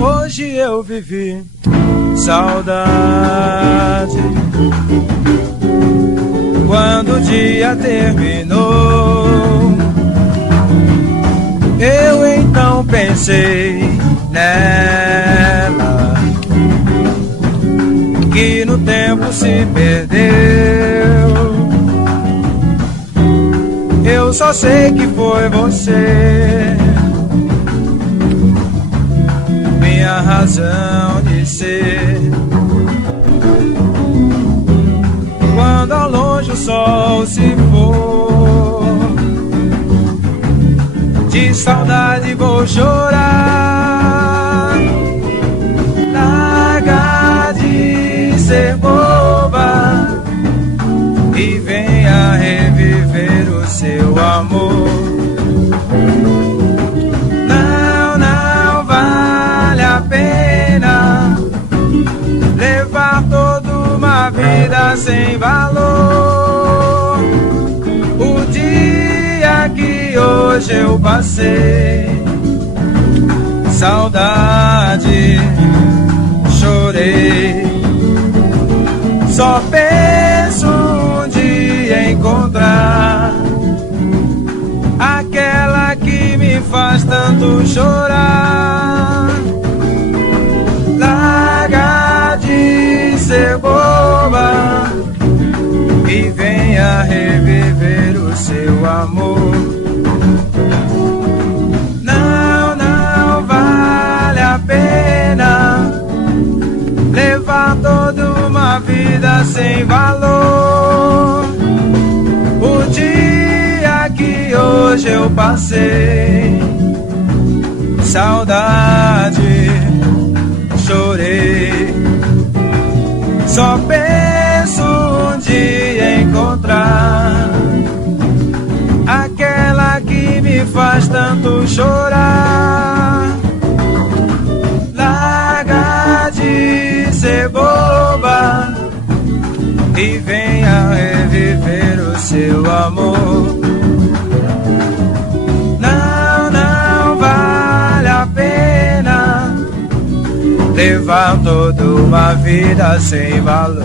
Hoje eu vivi saudade quando o dia terminou. Eu então pensei nela, que no tempo se perdeu. Eu só sei que foi você, minha razão de ser. Quando ao longe o sol se for, de saudade vou chorar. Larga de ser boba e venha reviver o seu amor. Não, não vale a pena levar toda uma vida sem valor. O dia que hoje eu passei, saudade, chorei. Só penso um dia encontrar aquela que me faz tanto chorar. Larga de ser boba e venha reviver o seu amor. Não, não vale a pena levar toda uma vida sem valor. O dia que hoje eu passei, saudade, chorei. Só penso um dia encontrar aquela que me faz tanto chorar. Larga de ser boba e venha reviver o seu amor. Não, não vale a pena levar toda uma vida sem valor.